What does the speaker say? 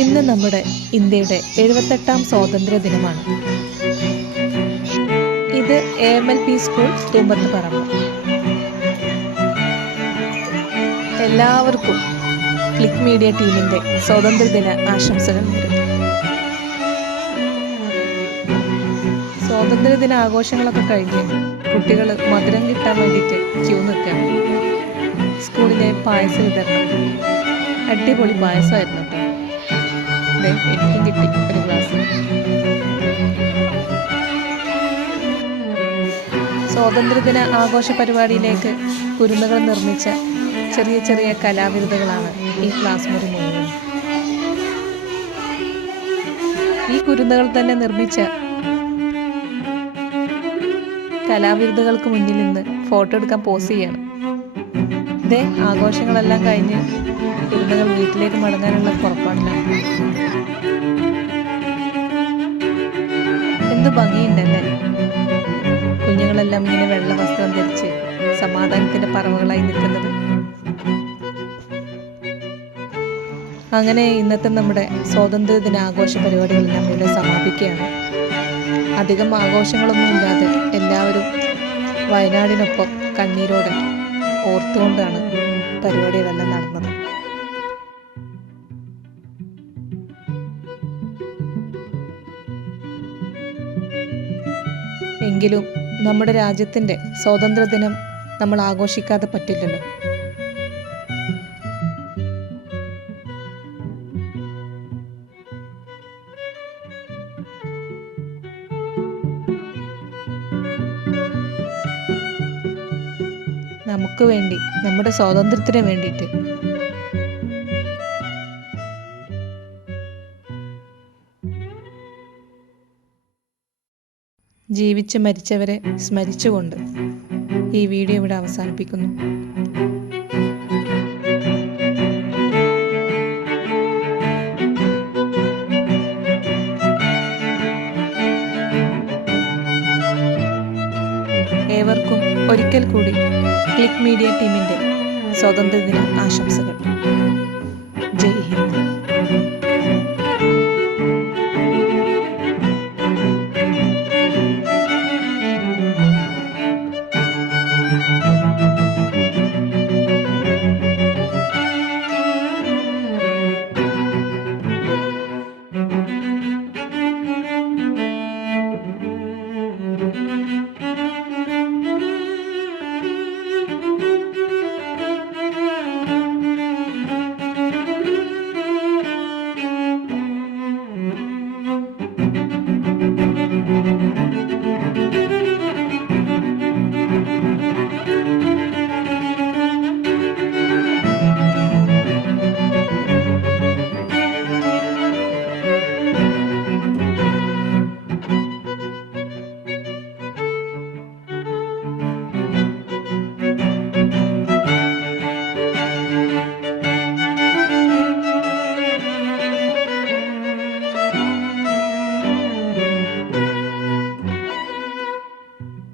ഇന്ന് നമ്മുടെ ഇന്ത്യയുടെ 78ാം സ്വാതന്ത്ര്യ ദിനമാണ്. ഇത് AMLP സ്കൂൾ തുമ്പത്ത് പറമ്പ്. എല്ലാവർക്കും ക്ലിക്ക് മീഡിയ ടീമിൻ്റെ സ്വാതന്ത്ര്യദിന ആശംസകൾ നേരുന്നു. സ്വാതന്ത്ര്യദിന ആഘോഷങ്ങളൊക്കെ കഴിഞ്ഞ് കുട്ടികൾ മധുരം കിട്ടാൻ വേണ്ടിയിട്ട് ക്യൂ നിൽക്കുകയാണ്. സ്കൂളിലെ പായസ വിതരണം അടിപൊളി പായസമായിരുന്നു. എനിക്കും കിട്ടി ഒരു ഗ്ലാസ്. സ്വാതന്ത്ര്യദിന ആഘോഷ പരിപാടിയിലേക്ക് കുരുന്നുകൾ നിർമ്മിച്ച ചെറിയ ചെറിയ കലാവിരുതുകളാണ് ഈ ക്ലാസ് മുറി മുഴുവൻ. ഈ കുരുന്നുകൾ തന്നെ നിർമ്മിച്ച കലാവിരുതുകൾക്ക് മുന്നിൽ നിന്ന് ഫോട്ടോ എടുക്കാൻ പോസ് ചെയ്യാണ്. ഇതേ ആഘോഷങ്ങളെല്ലാം കഴിഞ്ഞ് കുരുന്നുകൾ വീട്ടിലേക്ക് മടങ്ങാനുള്ള പുറപ്പാടിലാണ്. എന്തു ഭംഗിയുണ്ടല്ലേ! കുഞ്ഞുങ്ങളെല്ലാം ഇങ്ങനെ വെള്ള വസ്ത്രം ധരിച്ച് സമാധാനത്തിന്റെ പറവുകളായി നിൽക്കുന്നത്. അങ്ങനെ ഇന്നത്തെ നമ്മുടെ സ്വാതന്ത്ര്യദിന ആഘോഷ പരിപാടികളെല്ലാം ഇവിടെ സമാപിക്കുകയാണ്. അധികം ആഘോഷങ്ങളൊന്നും ഇല്ലാതെ എല്ലാവരും വയനാടിനൊപ്പം കണ്ണീരോടെ ഓർത്തുകൊണ്ടാണ് പരിപാടികളെല്ലാം നടന്നത്. എങ്കിലും നമ്മുടെ രാജ്യത്തിൻ്റെ സ്വാതന്ത്ര്യദിനം നമ്മൾ ആഘോഷിക്കാതെ പറ്റില്ലല്ലോ. നമുക്ക് വേണ്ടി, നമ്മുടെ സ്വാതന്ത്ര്യത്തിന് വേണ്ടിയിട്ട് ജീവിച്ച് മരിച്ചവരെ സ്മരിച്ചുകൊണ്ട് ഈ വീഡിയോ ഇവിടെ അവസാനിപ്പിക്കുന്നു. ഏവർക്കും ഒരിക്കൽ കൂടി ക്ലിക്ക് മീഡിയ ടീമിൻ്റെ സ്വാതന്ത്ര്യദിന ആശംസകൾ.